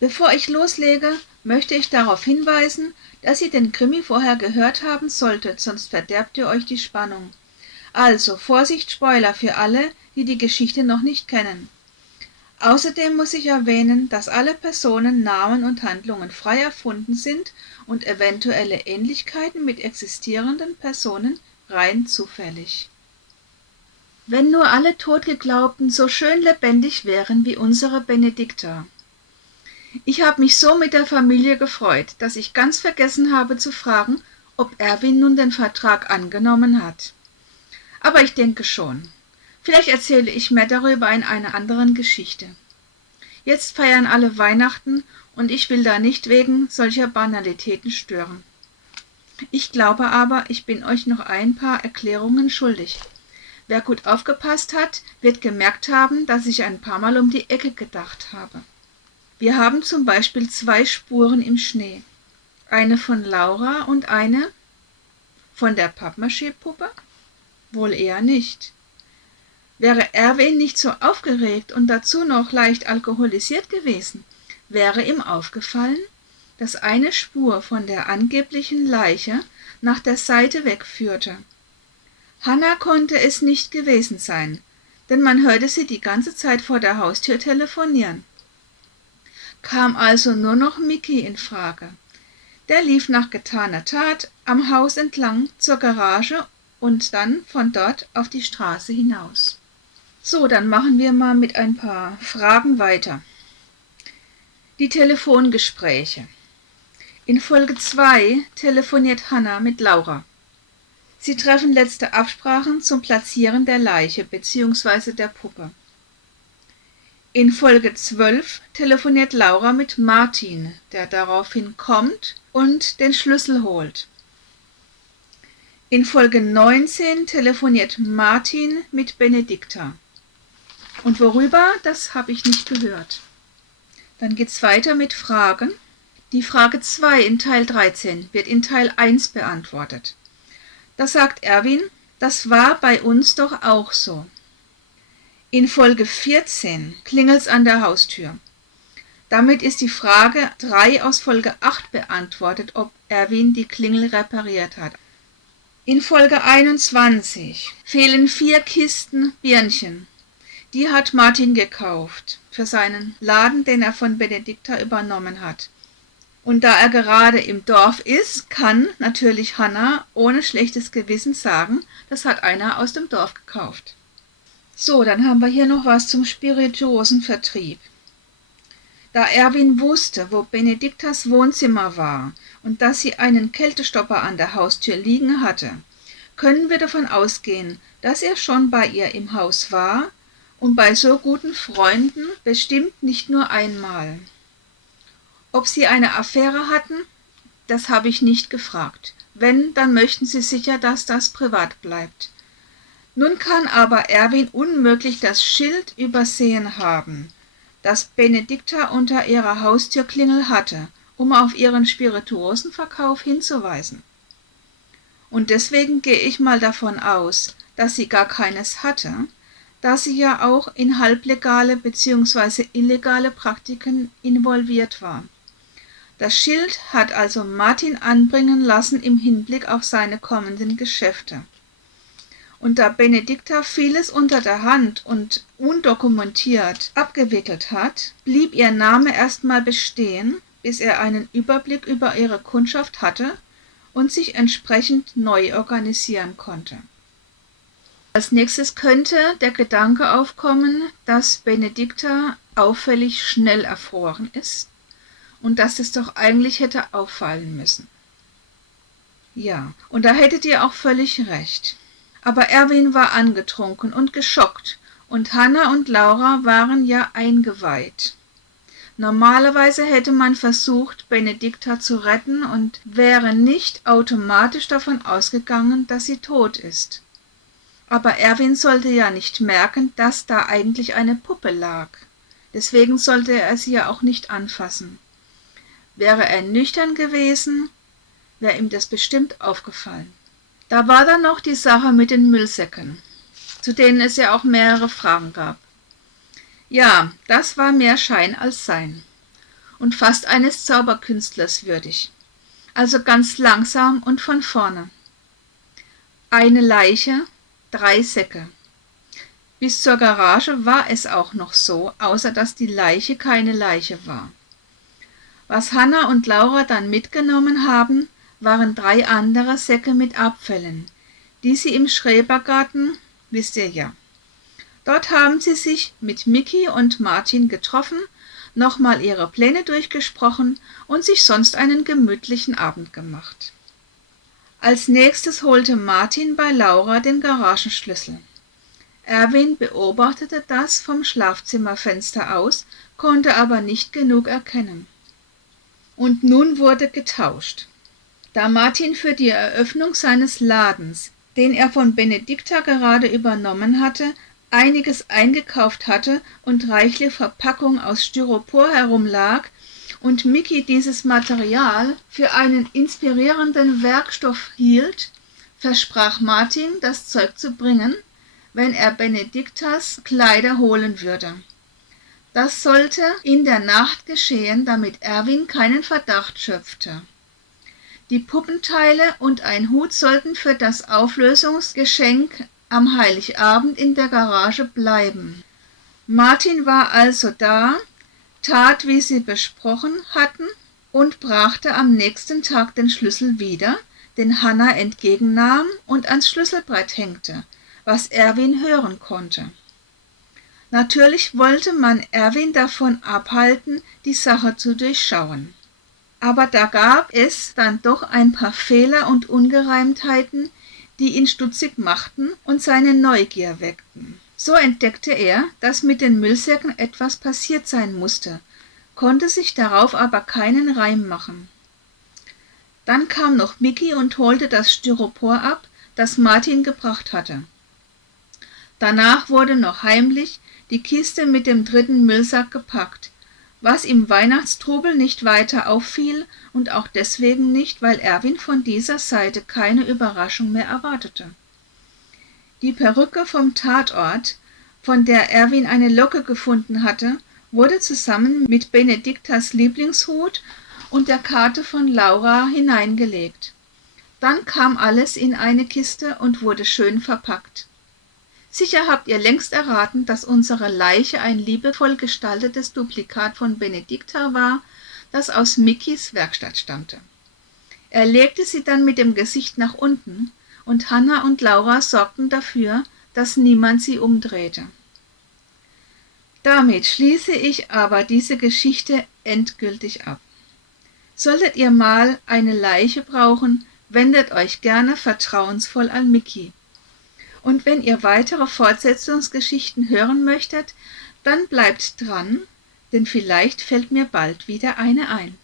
Bevor ich loslege, möchte ich darauf hinweisen, dass ihr den Krimi vorher gehört haben solltet, sonst verderbt ihr euch die Spannung. Also, Vorsicht, Spoiler für alle, die die Geschichte noch nicht kennen. Außerdem muss ich erwähnen, dass alle Personen, Namen und Handlungen frei erfunden sind und eventuelle Ähnlichkeiten mit existierenden Personen rein zufällig. Wenn nur alle Totgeglaubten so schön lebendig wären wie unsere Benedikta. Ich habe mich so mit der Familie gefreut, dass ich ganz vergessen habe zu fragen, ob Erwin nun den Vertrag angenommen hat. Aber ich denke schon. Vielleicht erzähle ich mehr darüber in einer anderen Geschichte. Jetzt feiern alle Weihnachten und ich will da nicht wegen solcher Banalitäten stören. Ich glaube aber, ich bin euch noch ein paar Erklärungen schuldig. Wer gut aufgepasst hat, wird gemerkt haben, dass ich ein paar Mal um die Ecke gedacht habe. Wir haben zum Beispiel 2 Spuren im Schnee. Eine von Laura und eine von der Pappmaché-Puppe? Wohl eher nicht. Wäre Erwin nicht so aufgeregt und dazu noch leicht alkoholisiert gewesen, wäre ihm aufgefallen, dass eine Spur von der angeblichen Leiche nach der Seite wegführte. Hanna konnte es nicht gewesen sein, denn man hörte sie die ganze Zeit vor der Haustür telefonieren. Kam also nur noch Micky in Frage. Der lief nach getaner Tat am Haus entlang zur Garage und dann von dort auf die Straße hinaus. So, dann machen wir mal mit ein paar Fragen weiter. Die Telefongespräche. In Folge 2 telefoniert Hanna mit Laura. Sie treffen letzte Absprachen zum Platzieren der Leiche bzw. der Puppe. In Folge 12 telefoniert Laura mit Martin, der daraufhin kommt und den Schlüssel holt. In Folge 19 telefoniert Martin mit Benedikta. Und worüber, das habe ich nicht gehört. Dann geht's weiter mit Fragen. Die Frage 2 in Teil 13 wird in Teil 1 beantwortet. Da sagt Erwin, das war bei uns doch auch so. In Folge 14 klingelt's an der Haustür. Damit ist die Frage 3 aus Folge 8 beantwortet, ob Erwin die Klingel repariert hat. In Folge 21 fehlen 4 Kisten Birnchen. Die hat Martin gekauft für seinen Laden, den er von Benedikta übernommen hat. Und da er gerade im Dorf ist, kann natürlich Hanna ohne schlechtes Gewissen sagen, das hat einer aus dem Dorf gekauft. So, dann haben wir hier noch was zum Spirituosenvertrieb. Da Erwin wusste, wo Benediktas Wohnzimmer war und dass sie einen Kältestopper an der Haustür liegen hatte, können wir davon ausgehen, dass er schon bei ihr im Haus war und bei so guten Freunden bestimmt nicht nur einmal. Ob sie eine Affäre hatten, das habe ich nicht gefragt. Wenn, dann möchten sie sicher, dass das privat bleibt. Nun kann aber Erwin unmöglich das Schild übersehen haben, das Benedikta unter ihrer Haustürklingel hatte, um auf ihren Spirituosenverkauf hinzuweisen. Und deswegen gehe ich mal davon aus, dass sie gar keines hatte, da sie ja auch in halblegale bzw. illegale Praktiken involviert war. Das Schild hat also Martin anbringen lassen im Hinblick auf seine kommenden Geschäfte. Und da Benedikta vieles unter der Hand und undokumentiert abgewickelt hat, blieb ihr Name erstmal bestehen, bis er einen Überblick über ihre Kundschaft hatte und sich entsprechend neu organisieren konnte. Als nächstes könnte der Gedanke aufkommen, dass Benedikta auffällig schnell erfroren ist und dass es doch eigentlich hätte auffallen müssen. Ja, und da hättet ihr auch völlig recht. Aber Erwin war angetrunken und geschockt und Hanna und Laura waren ja eingeweiht. Normalerweise hätte man versucht, Benedikta zu retten und wäre nicht automatisch davon ausgegangen, dass sie tot ist. Aber Erwin sollte ja nicht merken, dass da eigentlich eine Puppe lag. Deswegen sollte er sie ja auch nicht anfassen. Wäre er nüchtern gewesen, wäre ihm das bestimmt aufgefallen. Da war dann noch die Sache mit den Müllsäcken, zu denen es ja auch mehrere Fragen gab. Ja, das war mehr Schein als Sein. und fast eines Zauberkünstlers würdig. Also ganz langsam und von vorne. Eine Leiche, 3 Säcke. Bis zur Garage war es auch noch so, außer dass die Leiche keine Leiche war. Was Hannah und Laura dann mitgenommen haben, waren 3 andere Säcke mit Abfällen, die sie im Schrebergarten, wisst ihr ja. Dort haben sie sich mit Micky und Martin getroffen, nochmal ihre Pläne durchgesprochen und sich sonst einen gemütlichen Abend gemacht. Als nächstes holte Martin bei Laura den Garagenschlüssel. Erwin beobachtete das vom Schlafzimmerfenster aus, konnte aber nicht genug erkennen. Und nun wurde getauscht. Da Martin für die Eröffnung seines Ladens, den er von Benedikta gerade übernommen hatte, einiges eingekauft hatte und reichlich Verpackung aus Styropor herumlag und Micky dieses Material für einen inspirierenden Werkstoff hielt, versprach Martin, das Zeug zu bringen, wenn er Benediktas Kleider holen würde. Das sollte in der Nacht geschehen, damit Erwin keinen Verdacht schöpfte. Die Puppenteile und ein Hut sollten für das Auflösungsgeschenk am Heiligabend in der Garage bleiben. Martin war also da, tat, wie sie besprochen hatten, und brachte am nächsten Tag den Schlüssel wieder, den Hannah entgegennahm und ans Schlüsselbrett hängte, was Erwin hören konnte. Natürlich wollte man Erwin davon abhalten, die Sache zu durchschauen. Aber da gab es dann doch ein paar Fehler und Ungereimtheiten, die ihn stutzig machten und seine Neugier weckten. So entdeckte er, dass mit den Müllsäcken etwas passiert sein musste, konnte sich darauf aber keinen Reim machen. Dann kam noch Micky und holte das Styropor ab, das Martin gebracht hatte. Danach wurde noch heimlich die Kiste mit dem 3. Müllsack gepackt, was im Weihnachtstrubel nicht weiter auffiel und auch deswegen nicht, weil Erwin von dieser Seite keine Überraschung mehr erwartete. Die Perücke vom Tatort, von der Erwin eine Locke gefunden hatte, wurde zusammen mit Benediktas Lieblingshut und der Karte von Laura hineingelegt. Dann kam alles in eine Kiste und wurde schön verpackt. Sicher habt ihr längst erraten, dass unsere Leiche ein liebevoll gestaltetes Duplikat von Benedikta war, das aus Mickys Werkstatt stammte. Er legte sie dann mit dem Gesicht nach unten, und Hannah und Laura sorgten dafür, dass niemand sie umdrehte. Damit schließe ich aber diese Geschichte endgültig ab. Solltet ihr mal eine Leiche brauchen, wendet euch gerne vertrauensvoll an Micky. Und wenn ihr weitere Fortsetzungsgeschichten hören möchtet, dann bleibt dran, denn vielleicht fällt mir bald wieder eine ein.